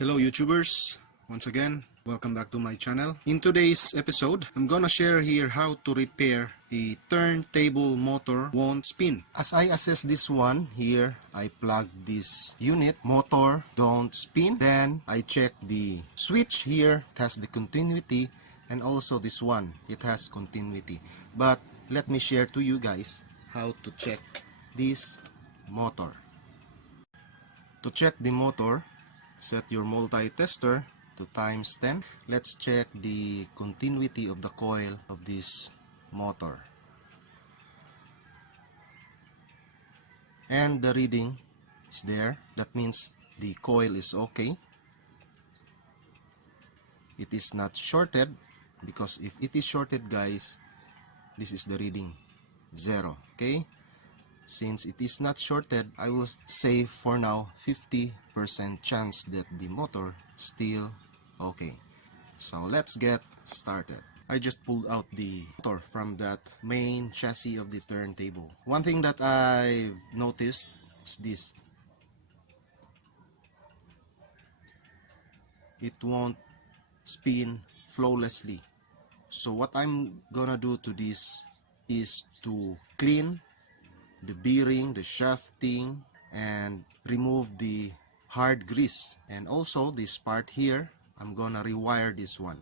Hello YouTubers, once again, welcome back to my channel. In today's episode, I'm gonna share here how to repair a turntable motor won't spin. As I assess this one, here I plug this unit, motor don't spin. Then I check the switch here, it has the continuity, and also this one, it has continuity. But let me share to you guys how to check this motor. To check the motor, set your multi-tester to times 10. Let's check the continuity of the coil of this motor. And the reading is there. That means the coil is okay. It is not shorted, because if it is shorted, guys, this is the reading 0. Okay? Since it is not shorted, I will say for now 50% chance that the motor still okay. So let's get started. I just pulled out the motor from that main chassis of the turntable. One thing that I noticed is this. It won't spin flawlessly. So what I'm gonna do to this is to clean the bearing, the shafting, and remove the hard grease. And also this part here, I'm gonna rewire this one.